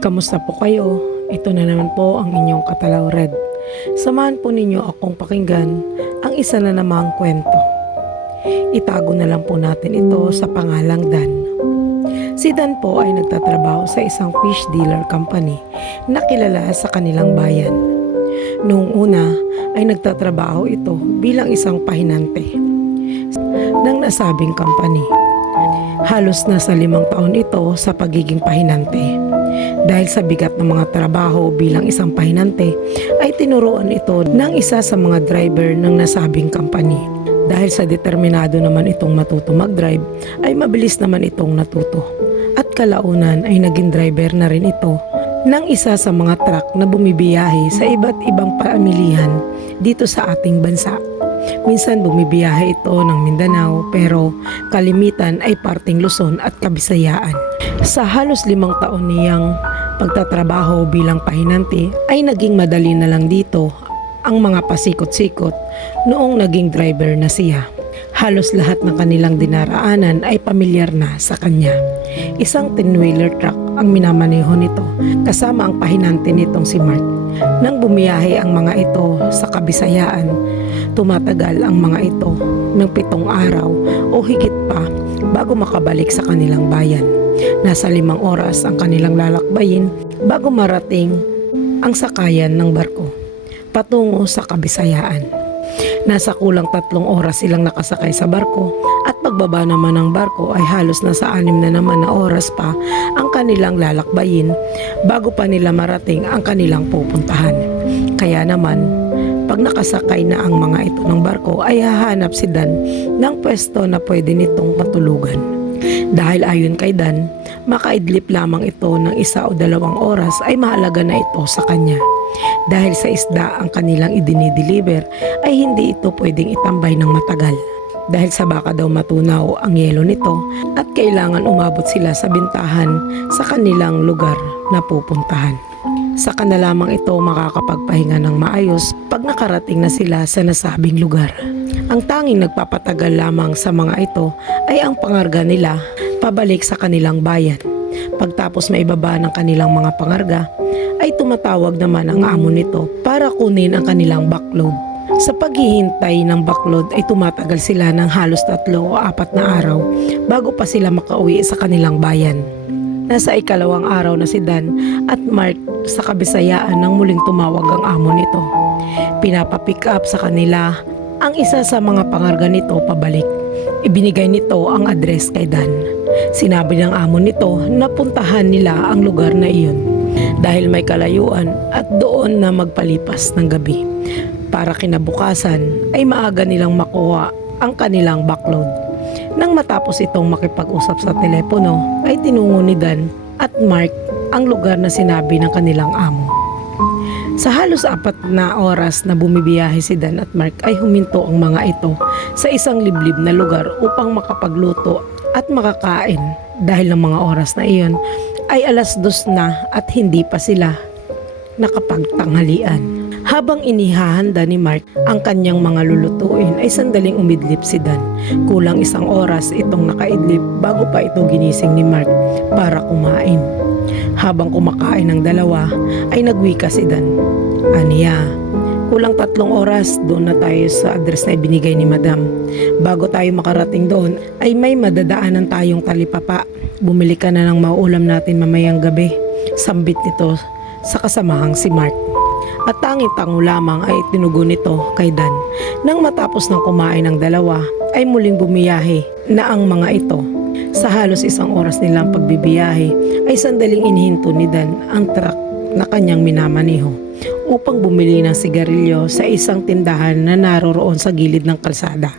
Kamusta po kayo? Ito na naman po ang inyong Katalaw Red. Samahan po ninyo akong pakinggan ang isa na namang kwento. Itago na lang po natin ito sa pangalang Dan. Si Dan po ay nagtatrabaho sa isang fish dealer company na kilala sa kanilang bayan. Noong una ay nagtatrabaho ito bilang isang pahinante ng nasabing company. Halos nasa 5 taon ito sa pagiging pahinante. Dahil sa bigat ng mga trabaho bilang isang pahinante, ay tinuruan ito ng isa sa mga driver ng nasabing company. Dahil sa determinado naman itong matuto mag-drive, ay mabilis naman itong natuto. At kalaunan ay naging driver na rin ito ng isa sa mga truck na bumibiyahe sa iba't ibang pamilihan dito sa ating bansa. Minsan bumibiyahe ito ng Mindanao pero kalimitan ay parting Luzon at Kabisayaan. Sa halos 5 taon niyang pagtatrabaho bilang pahinante ay naging madali na lang dito ang mga pasikot-sikot noong naging driver na siya. Halos lahat ng kanilang dinaraanan ay pamilyar na sa kanya. Isang 10-wheeler truck ang minamaneho nito kasama ang pahinante nitong si Mark. Nang bumiyahe ang mga ito sa Kabisayaan, tumatagal ang mga ito ng 7 araw o higit pa bago makabalik sa kanilang bayan. Nasa 5 oras ang kanilang lalakbayin bago marating ang sakayan ng barko patungo sa Kabisayaan. Nasa kulang 3 oras silang nakasakay sa barko at pagbaba naman ng barko ay halos nasa 6 na naman na oras pa ang kanilang lalakbayin bago pa nila marating ang kanilang pupuntahan. Kaya naman, pag nakasakay na ang mga ito ng barko ay hahanap si Dan ng pwesto na pwede nitong matulugan. Dahil ayon kay Dan, makaidlip lamang ito ng 1 o 2 oras ay mahalaga na ito sa kanya. Dahil sa isda ang kanilang idinideliver ay hindi ito pwedeng itambay ng matagal. Dahil sa baka daw matunaw ang yelo nito at kailangan umabot sila sa bintahan sa kanilang lugar na pupuntahan. Saka na lamang ito makakapagpahinga ng maayos pag nakarating na sila sa nasabing lugar. Ang tanging nagpapatagal lamang sa mga ito ay ang pangarga nila pabalik sa kanilang bayan. Pagtapos maibaba ng kanilang mga pangarga, ay tumatawag naman ang amo nito para kunin ang kanilang backload. Sa paghihintay ng backload ay tumatagal sila ng halos 3 o 4 na araw bago pa sila makauwi sa kanilang bayan. Nasa 2nd araw na si Dan at Mark sa Kabisayaan nang muling tumawag ang amo nito. Pinapapick up sa kanila ang isa sa mga pangarga nito pabalik. Ibinigay nito ang address kay Dan. Sinabi ng amo nito na puntahan nila ang lugar na iyon dahil may kalayuan at doon na magpalipas ng gabi para kinabukasan ay maaga nilang makuha ang kanilang backload. Nang matapos itong makipag-usap sa telepono ay tinungo ni Dan at Mark ang lugar na sinabi ng kanilang amo. Sa halos 4 na oras na bumibiyahe si Dan at Mark ay huminto ang mga ito sa isang liblib na lugar upang makapagluto at makakain. Dahil ng mga oras na iyon ay 2:00 na at hindi pa sila nakapagtanghalian. Habang inihahanda ni Mark ang kanyang mga lulutuin ay sandaling umidlip si Dan. Kulang 1 oras itong nakaidlip bago pa ito ginising ni Mark para kumain. Habang kumakain ng dalawa ay nagwika si Dan. Aniya, kulang 3 oras doon na tayo sa address na ibinigay ni Madam. Bago tayo makarating doon ay may madadaanan tayong talipapa. Bumili ka na ng mauulam natin mamayang gabi. Sambit nito sa kasamahang si Mark. At tanging tango lamang ay tinugon nito kay Dan. Nang matapos ng kumain ng dalawa ay muling bumiyahe na ang mga ito. Sa halos 1 oras nilang pagbibiyahe ay sandaling inihinto ni Dan ang truck na kanyang minamaneho upang bumili ng sigarilyo sa isang tindahan na naroroon sa gilid ng kalsada.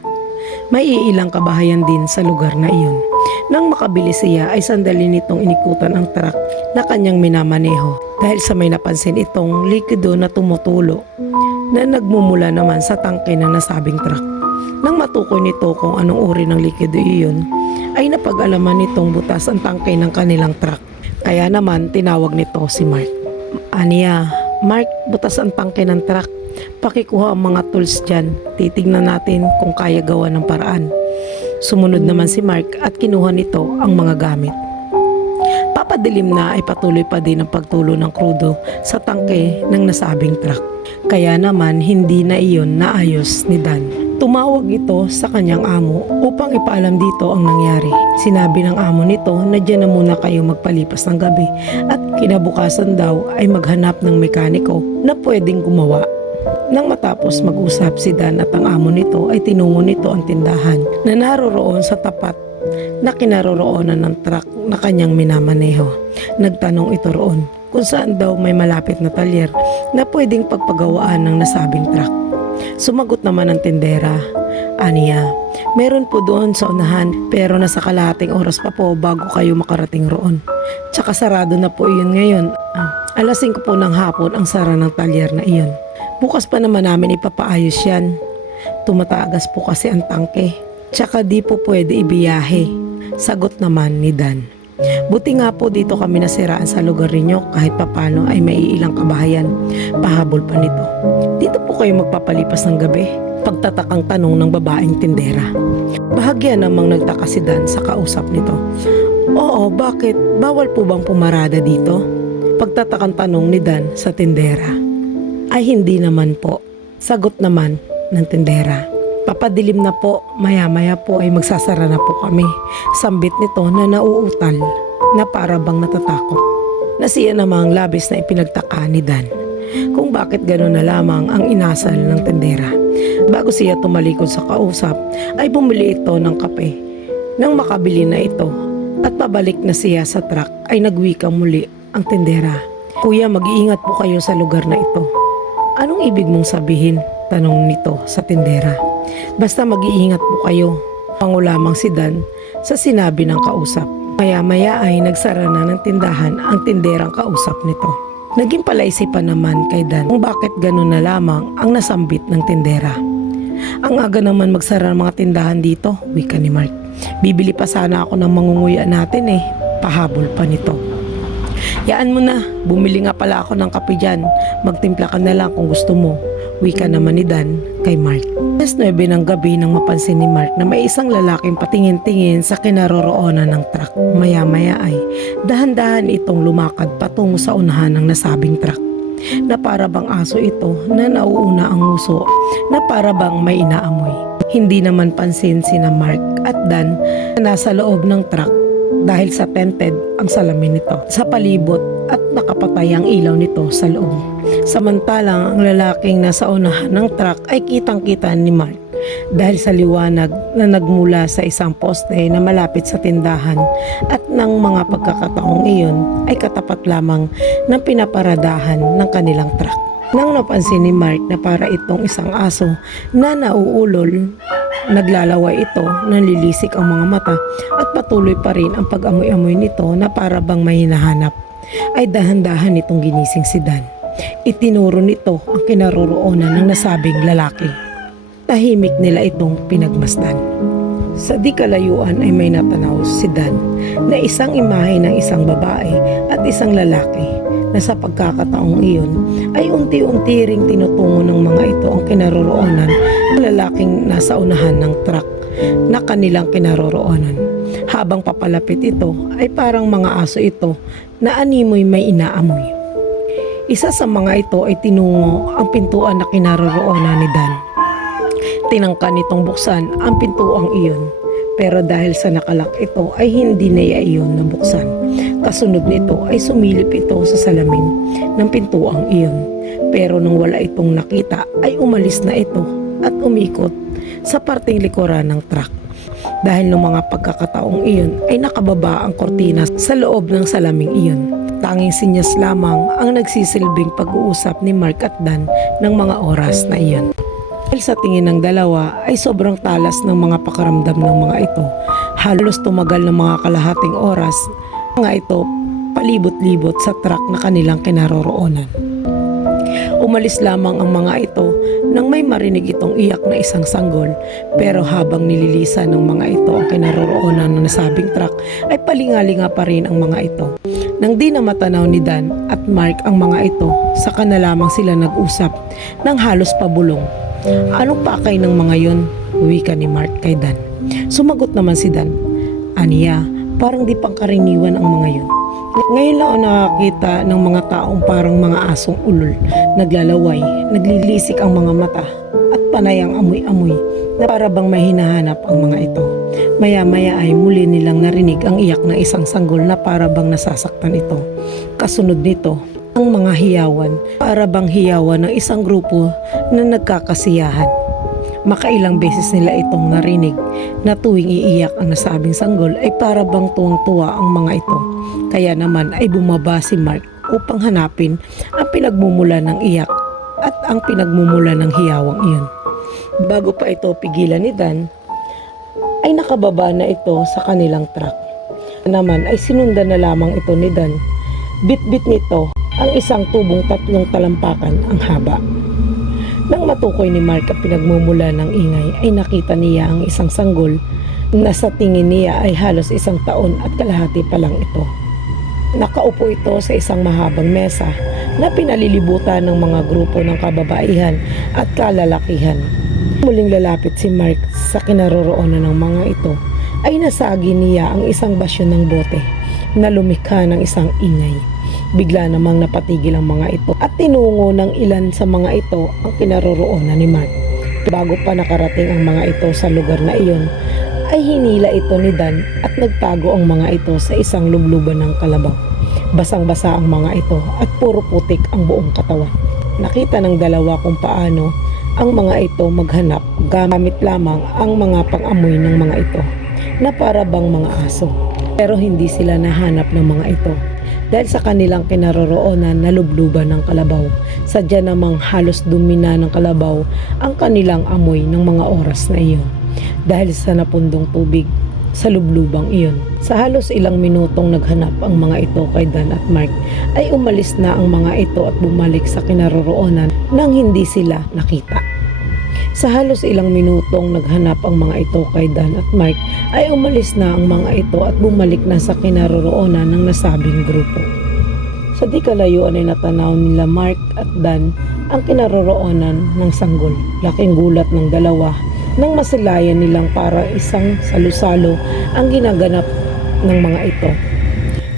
May iilang kabahayan din sa lugar na iyon. Nang makabili siya ay sandali nitong inikutan ang truck na kanyang minamaneho dahil sa may napansin itong likido na tumutulo na nagmumula naman sa tangke ng nasabing truck. Nang matukoy nito kung anong uri ng likido iyon ay napag-alaman nitong butas ang tangke ng kanilang truck. Kaya naman tinawag nito si Mark. Aniya, Mark, butas ang tangke ng truck. Pakikuha ang mga tools dyan. Titignan natin kung kaya gawa ng paraan. Sumunod naman si Mark at kinuha nito ang mga gamit. Papadilim na ay patuloy pa din ang pagtulo ng krudo sa tangke ng nasabing truck. Kaya naman hindi na iyon naayos ni Dan. Tumawag ito sa kanyang amo upang ipaalam dito ang nangyari. Sinabi ng amo nito na diyan na muna kayo magpalipas ng gabi at kinabukasan daw ay maghanap ng mekaniko na pwedeng gumawa. Nang matapos mag-usap si Dan at ang amo nito ay tinungo nito ang tindahan na naroroon sa tapat na kinaroroonan ng truck na kanyang minamaneho. Nagtanong ito roon kung saan daw may malapit na talyer na pwedeng pagpagawaan ng nasabing truck. Sumagot naman ang tindera, aniya, meron po doon sa unahan pero nasa kalahating oras pa po bago kayo makarating roon. Tsaka sarado na po iyon ngayon. Alas 5 po ng hapon ang sara ng talyer na iyon. Bukas pa naman namin ipapaayos yan. Tumatagas po kasi ang tangke. Tsaka di po pwede ibiyahe. Sagot naman ni Dan. Buti nga po dito kami nasiraan sa lugar ninyo kahit papano ay may ilang kabahayan. Pahabol pa nito. Dito po kayo magpapalipas ng gabi? Pagtatakang tanong ng babaeng tindera. Bahagya namang nagtaka si Dan sa kausap nito. Oo, bakit? Bawal po bang pumarada dito? Pagtatakang tanong ni Dan sa tindera. Ay hindi naman po. Sagot naman ng tindera. Papadilim na po, maya-maya po ay magsasara na po kami. Sambit nito na nauutal na para bang natatakot. Nasiya namang labis na ipinagtaka ni Dan kung bakit gano'n na lamang ang inasal ng tendera. Bago siya tumalikod sa kausap ay bumili ito ng kape. Nang makabili na ito at pabalik na siya sa truck ay nagwikang muli ang tendera. Kuya, mag-iingat po kayo sa lugar na ito. Anong ibig mong sabihin? Tanong nito sa tindera. Basta mag-iingat po kayo. Pangulamang si Dan sa sinabi ng kausap. Maya-maya ay nagsara na ng tindahan ang tinderang kausap nito. Naging palaisipan naman kay Dan kung bakit gano'n na lamang ang nasambit ng tindera. Ang aga naman magsara ng mga tindahan dito, wika ni Mark. Bibili pa sana ako ng mangunguya natin eh. Pahabol pa nito. Yaan mo na, bumili nga pala ako ng kape dyan. Magtimpla ka na lang kung gusto mo. Wika naman ni Dan kay Mark. Alas 9 ng gabi nang mapansin ni Mark na may isang lalaking patingin-tingin sa kinaroroonan ng truck. Maya-maya ay dahan-dahan itong lumakad patungo sa unahan ng nasabing truck. Na para bang aso ito na nauuna ang nguso na para bang may inaamoy. Hindi naman pansin sina Mark at Dan na nasa loob ng truck dahil sa tented ang salamin nito sa palibot at nakapatay ang ilaw nito sa loob. Samantalang ang lalaking nasa unahan ng truck ay kitang-kita ni Mark dahil sa liwanag na nagmula sa isang poste na malapit sa tindahan at ng mga pagkakataong iyon ay katapat lamang ng pinaparadahan ng kanilang truck. Nang napansin ni Mark na para itong isang aso na nauulol, naglalaway ito, nanlilisik ang mga mata at patuloy pa rin ang pag-amoy-amoy nito na para bang may hinahanap, ay dahan-dahan itong ginising si Dan. Itinuro nito ang kinaroroonan ng nasabing lalaki. Tahimik nila itong pinagmasdan. Sa di kalayuan ay may natanaw si Dan na isang imahe ng isang babae at isang lalaki na sa pagkakataong iyon ay unti-unti ring tinutungo ng mga ito ang kinaroroonan ng lalaking nasa unahan ng truck na kanilang kinaroroonan. Habang papalapit ito ay parang mga aso ito na animoy may inaamoy. Isa sa mga ito ay tinungo ang pintuan na kinaroroonan ni Dan. Tinangka nitong buksan ang pintuang iyon, pero dahil sa nakalak ito ay hindi niya iyon nabuksan. Kasunod nito ay sumilip ito sa salamin ng pintuang iyon, pero nang wala itong nakita ay umalis na ito at umikot sa parteng likuran ng truck. Dahil ng mga pagkakataong iyon ay nakababa ang kortina sa loob ng salaming iyon. Tanging sinyas lamang ang nagsisilbing pag-uusap ni Mark at Dan ng mga oras na iyon. Dahil sa tingin ng dalawa ay sobrang talas ng mga pakaramdam ng mga ito. Halos tumagal ng mga kalahating oras mga ito palibot-libot sa truck na kanilang kinaroroonan. Umalis lamang ang mga ito nang may marinig itong iyak na isang sanggol, pero habang nililisan ng mga ito ang kinaroroonan ng nasabing truck ay palingalinga pa rin ang mga ito. Nang di na matanaw ni Dan at Mark ang mga ito, saka na lamang sila nag-usap ng halos pabulong. Anong pakay ng mga yun? Wika ni Mark kay Dan. Sumagot naman si Dan. Aniya, parang di pangkaraniwan ang mga yun. Ngayon lang ako nakakita ng mga taong parang mga asong ulol, naglalaway, naglilisik ang mga mata at panay ang amoy-amoy na para bang may hinahanap ang mga ito. Maya-maya ay muli nilang narinig ang iyak ng isang sanggol na para bang nasasaktan ito. Kasunod nito, ang mga hiyawan, para bang hiyawan ng isang grupo na nagkakasiyahan. Makailang beses nila itong narinig na tuwing iiyak ang nasabing sanggol ay para bang tuwang-tuwa ang mga ito. Kaya naman ay bumaba si Mark upang hanapin ang pinagmumula ng iyak at ang pinagmumula ng hiyawang iyon. Bago pa ito pigilan ni Dan, ay nakababa na ito sa kanilang truck. Naman ay sinundan na lamang ito ni Dan. Bit-bit nito ang isang tubong 3 talampakan ang haba. Nang matukoy ni Mark ang pinagmumula ng ingay ay nakita niya ang isang sanggol na sa tingin niya ay halos 1 taon at kalahati pa lang ito. Nakaupo ito sa isang mahabang mesa na pinalilibutan ng mga grupo ng kababaihan at kalalakihan. Muling lalapit si Mark sa kinaroroonan ng mga ito ay nasagi niya ang isang basyo ng bote na lumikha ng isang ingay. Bigla namang napatigil ang mga ito at tinungo ng ilan sa mga ito ang kinaroroonan ni Mark. Bago pa nakarating ang mga ito sa lugar na iyon, ay hinila ito ni Dan at nagtago ang mga ito sa isang lubluban ng kalabaw. Basang-basa ang mga ito at puro putik ang buong katawan. Nakita ng dalawa kung paano ang mga ito maghanap gamit lamang ang mga pang-amoy ng mga ito na para bang mga aso. Pero hindi sila nahanap ng mga ito dahil sa kanilang kinaroroonan na lubluban ng kalabaw. Sadya namang halos dumina ng kalabaw ang kanilang amoy ng mga oras na iyon dahil sa napundong tubig sa lublubang iyon. Sa halos ilang minutong naghanap ang mga ito kay Dan at Mark ay umalis na ang mga ito at bumalik sa kinaroroonan nang hindi sila nakita. Sa halos ilang minutong naghanap ang mga ito kay Dan at Mark ay umalis na ang mga ito at bumalik na sa kinaroroonan ng nasabing grupo. Sa di kalayuan ay natanaw nila Mark at Dan ang kinaroroonan ng sanggol. Laking gulat ng dalawa nang masilayan nilang para isang salo-salo ang ginaganap ng mga ito.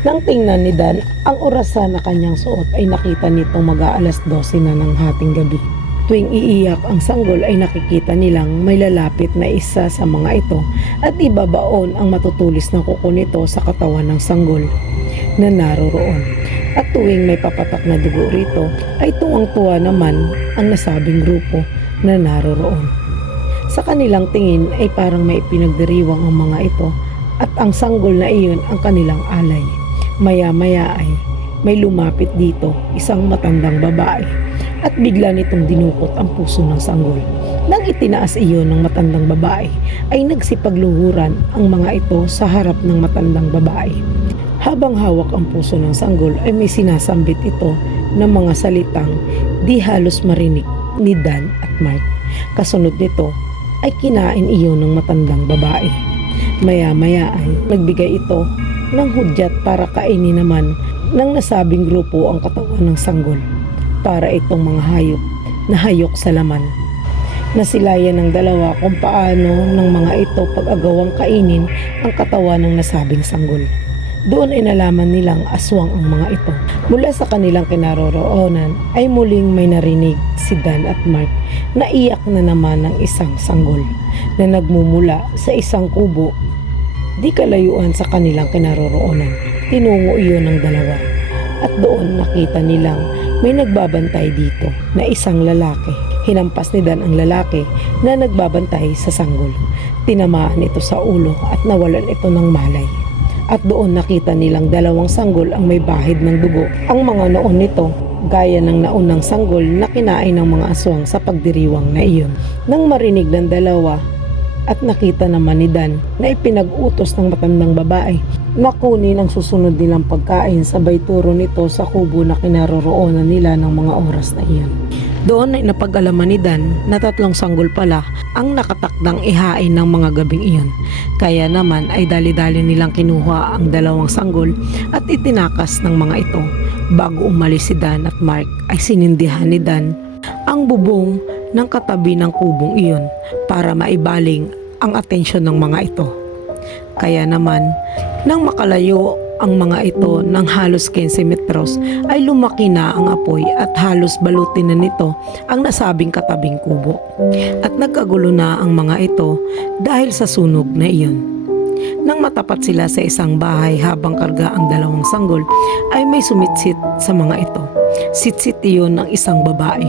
Nang tingnan ni Dan ang orasan na kanyang suot ay nakita nitong mag-aalas 12 na ng hating gabi. Tuwing iiyak ang sanggol ay nakikita nilang may lalapit na isa sa mga ito at ibabaon ang matutulis na kuko nito sa katawan ng sanggol na naroroon. At tuwing may papatak na dugo rito ay tuwang-tuwa naman ang nasabing grupo na naroroon. Sa kanilang tingin ay parang may pinagdiriwang ang mga ito at ang sanggol na iyon ang kanilang alay. Maya-maya ay may lumapit dito isang matandang babae at bigla nitong dinukot ang puso ng sanggol. Nang itinaas iyon ng matandang babae ay nagsipagluhuran ang mga ito sa harap ng matandang babae. Habang hawak ang puso ng sanggol ay may sinasambit ito ng mga salitang di halos marinig ni Dan at Mark. Kasunod nito ay kinain iyon ng matandang babae. Maya-maya ay nagbigay ito ng hudyat para kainin naman ng nasabing grupo ang katawan ng sanggol para itong mga hayop na hayok sa laman. Nasilayan ng dalawa kung paano ng mga ito pag-agawang kainin ang katawan ng nasabing sanggol. Doon ay nalaman nilang aswang ang mga ito. Mula sa kanilang kinaroroonan ay muling may narinig si Dan at Mark na iyak na naman ng isang sanggol na nagmumula sa isang kubo di kalayuan sa kanilang kinaroroonan. Tinungo iyon ng dalawa at doon nakita nilang may nagbabantay dito na isang lalaki. Hinampas ni Dan ang lalaki na nagbabantay sa sanggol. Tinamaan ito sa ulo at nawalan ito ng malay. At doon nakita nilang dalawang sanggol ang may bahid ng dugo. Ang mga noon nito gaya ng naunang sanggol na kinain ng mga aswang sa pagdiriwang na iyon. Nang marinig ng dalawa at nakita naman ni Dan na ipinag-utos ng matandang babae na kunin ang susunod nilang pagkain, sabay turo nito sa kubo na kinaroroonan nila ng mga oras na iyon. Doon ay napag-alaman ni Dan na 3 sanggol pala ang nakatakdang ihain ng mga gabing iyon. Kaya naman ay dali-dali nilang kinuha ang 2 sanggol at itinakas ng mga ito. Bago umalis si Dan at Mark ay sinindihan ni Dan ang bubong ng katabi ng kubong iyon para maibaling ang atensyon ng mga ito. Kaya naman, nang makalayo ang mga ito ng halos 15 metros ay lumaki na ang apoy at halos balutin na nito ang nasabing katabing kubo. At nagkagulo na ang mga ito dahil sa sunog na iyon. Nang matapat sila sa isang bahay habang karga ang dalawang sanggol ay may sumitsit sa mga ito. Sitsit iyon ng isang babae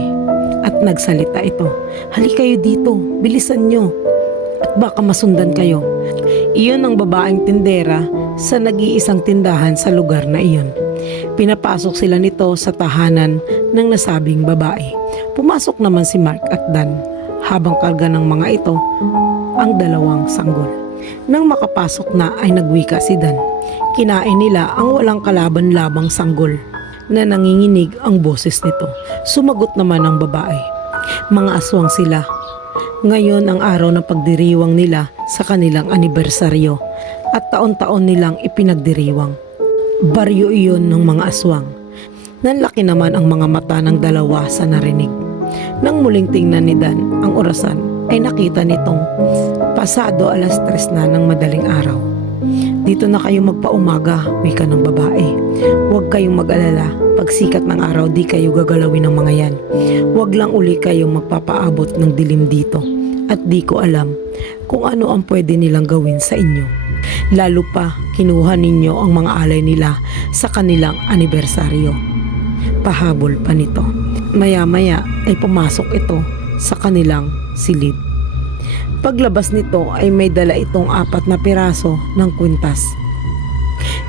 at nagsalita ito, "Hali kayo dito, bilisan nyo at baka masundan kayo." Iyon ang babaeng tindera sa nag-iisang tindahan sa lugar na iyon. Pinapasok sila nito sa tahanan ng nasabing babae. Pumasok naman si Mark at Dan habang karga ng mga ito ang dalawang sanggol. Nang makapasok na ay nagwika si Dan. Kinain nila ang walang kalaban-labang sanggol na nanginginig ang boses nito. Sumagot naman ang babae, "Mga aswang sila. Ngayon ang araw ng pagdiriwang nila sa kanilang anibersaryo at taon-taon nilang ipinagdiriwang. Baryo iyon ng mga aswang." Nanlaki naman ang mga mata ng dalawa sa narinig. Nang muling tingnan ni Dan ang orasan ay nakita nitong pasado 3:00 na ng madaling araw. "Dito na kayo magpaumaga," wika ng babae. "Huwag kayong mag-alala, pagsikat ng araw di kayo gagalawin ng mga yan. Huwag lang uli kayong magpapaabot ng dilim dito at di ko alam kung ano ang pwede nilang gawin sa inyo. Lalo pa kinuha ninyo ang mga alay nila sa kanilang anibersaryo." Pahabol pa nito. Maya-maya ay pumasok ito sa kanilang silid. Paglabas nito ay may dala itong 4 na piraso ng kwintas.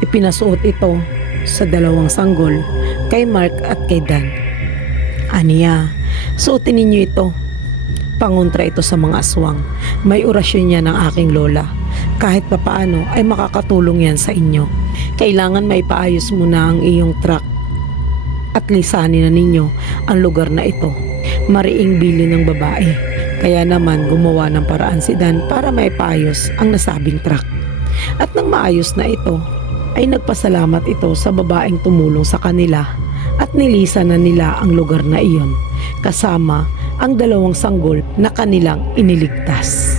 Ipinasuot ito sa dalawang sanggol, kay Mark at kay Dan. "Aniya, suotin ninyo ito. Pangontra ito sa mga aswang. May orasyon niya ng aking lola. Kahit papaano ay makakatulong yan sa inyo. Kailangan may paayos muna ang iyong truck at lisanin na ninyo ang lugar na ito." Mariing bili ng babae. Kaya naman gumawa ng paraan si Dan para maipaayos ang nasabing truck. At nang maayos na ito, ay nagpasalamat ito sa babaeng tumulong sa kanila at nilisan na nila ang lugar na iyon kasama ang dalawang sanggol na kanilang iniligtas.